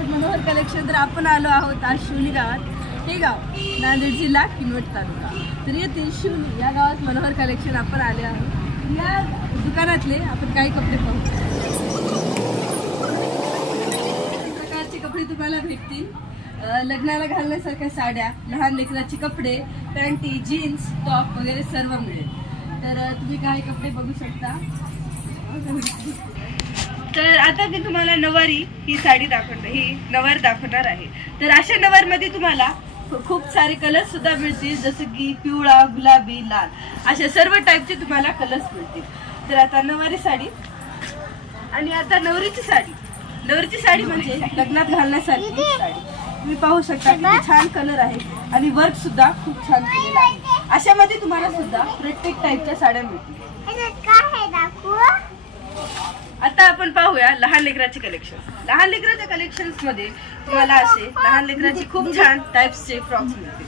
तर मनोहर कलेक्शन तर आपण आलो आहोत आज शिवली गावात. हे गाव नांदेड जिल्हा किनवट तालुका. तर येथील शिवली या गावात मनोहर कलेक्शन आपण आले आहोत. या दुकानातले आपण काही कपडे पाहू. प्रकारचे कपडे तुम्हाला भेटतील. लग्नाला घालण्यासारख्या साड्या, लहान लेकराचे कपडे, पॅन्टी, जीन्स, टॉप वगैरे सर्व मिळेल. तर तुम्ही काही कपडे बघू शकता. तर आता मी तुम्हाला नवारी ही साडी ही नवार दाखवणार आहे. तर अशा नवारमध्ये तुम्हाला खूप सारे कलर्स सुद्धा मिळतील, जसं की पिवळा, गुलाबी, लाल अशा सर्व टाईपचे तुम्हाला कलर्स मिळतील. तर आता नवारी साडी आणि आता नवरीची साडी. नवरीची साडी म्हणजे लग्नात घालण्यासारखी साडी. तुम्ही पाहू शकता किती छान कलर आहे आणि वर्क सुद्धा खूप छान केलेला आहे. अशामध्ये तुम्हाला सुद्धा प्रत्येक टाईपच्या साड्या मिळतील. आता आपण पाहूया लहान लेकराचे कलेक्शन. लहान लेकराच्या कलेक्शन्स मध्ये तुम्हाला असे लहान लेकराचे खूप छान टाइप्सचे फ्रॉक्स मिळतील,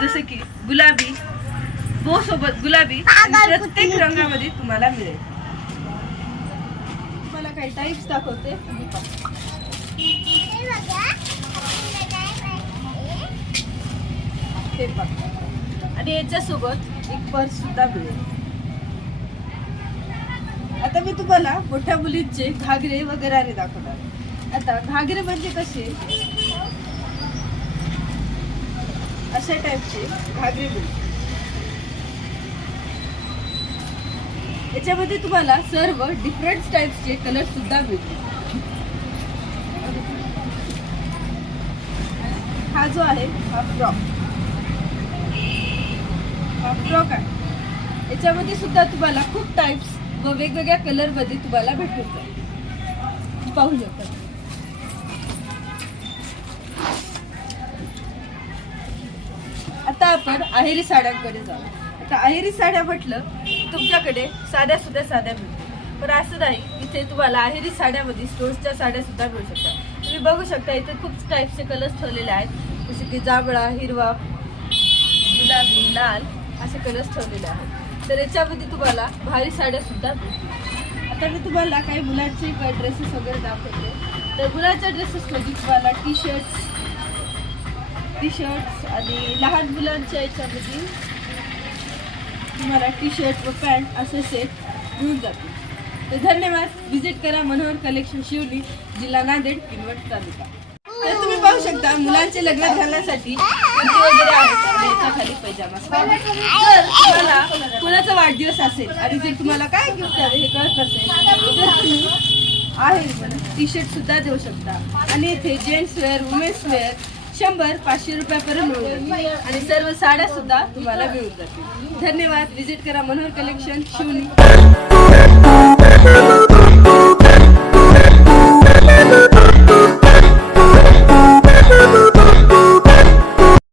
जसे की गुलाबी, बो सोबत गुलाबी प्रत्येक रंगामध्ये तुम्हाला मिळेल. मला काही टाइप्स दाखवते. हे बघा आणि याच्यासोबत एक पर्स सुद्धा मिळेल. आता मी तुम्हाला मोठ्या मुलींचे घागरे वगैरे दाखवणार. आता घागरे म्हणजे कसे, अशा टाईपचे घागरे मिळतील. याच्यामध्ये तुम्हाला सर्व डिफरंट टाईपचे कलर सुद्धा मिळतील. हा जो आहे हा फ्रॉक आहे. याच्यामध्ये सुद्धा तुम्हाला खूप टाइप्स व वेगवेगळ्या कलर मध्ये तुम्हाला भेटून जाईल. पाहू शकता. आता आपण आहेरी साड्यांकडे जाऊ. आता आहेरी साड्या म्हटलं तुमच्याकडे साध्या साड्या मिळतील, पण असं नाही, इथे तुम्हाला आहेरी साड्यामध्ये स्टोन्सच्या साड्या सुद्धा मिळू शकतात. तुम्ही बघू शकता इथे खूप टाईपचे कलर्स ठेवलेले आहेत, जसे की जांभळा, हिरवा, गुलाबी, लाल असे कलर्स ठेवलेले आहेत. तर याच्यामध्ये तुम्हाला भारी साड्या सुद्धा मिळतील. आता मी तुम्हाला काही मुलांचे ड्रेसेस वगैरे दाखवते. तर मुलांच्या ड्रेसेसमध्ये तुम्हाला टी शर्ट्स आणि लहान मुलांच्या याच्यामध्ये तुम्हाला टी शर्ट व पॅन्ट असे सेट मिळून जातील. तर धन्यवाद. व्हिजिट करा मनोहर कलेक्शन, शिवली, जिल्हा नांदेड, किनवट तालुका. तर तुम्ही पाहू शकता मुलांचे लग्नात घालण्यासाठी वगैरे आहेत. याच्या खाली पैजामा. जर तुम्हाला कोणाचा वाढदिवस असेल आणि जर तुम्हाला काय गिफ्ट द्यावे हे कळत नसेल तर तुम्ही आहे टी शर्ट सुद्धा देऊ शकता. आणि इथे जेंट्स वेअर, वुमेन्स वेअर 100-500 रुपयापर्यंत मिळून जाईल आणि सर्व साड्या सुद्धा तुम्हाला मिळून जातील. धन्यवाद. व्हिजिट करा मनोहर कलेक्शन, शिवली.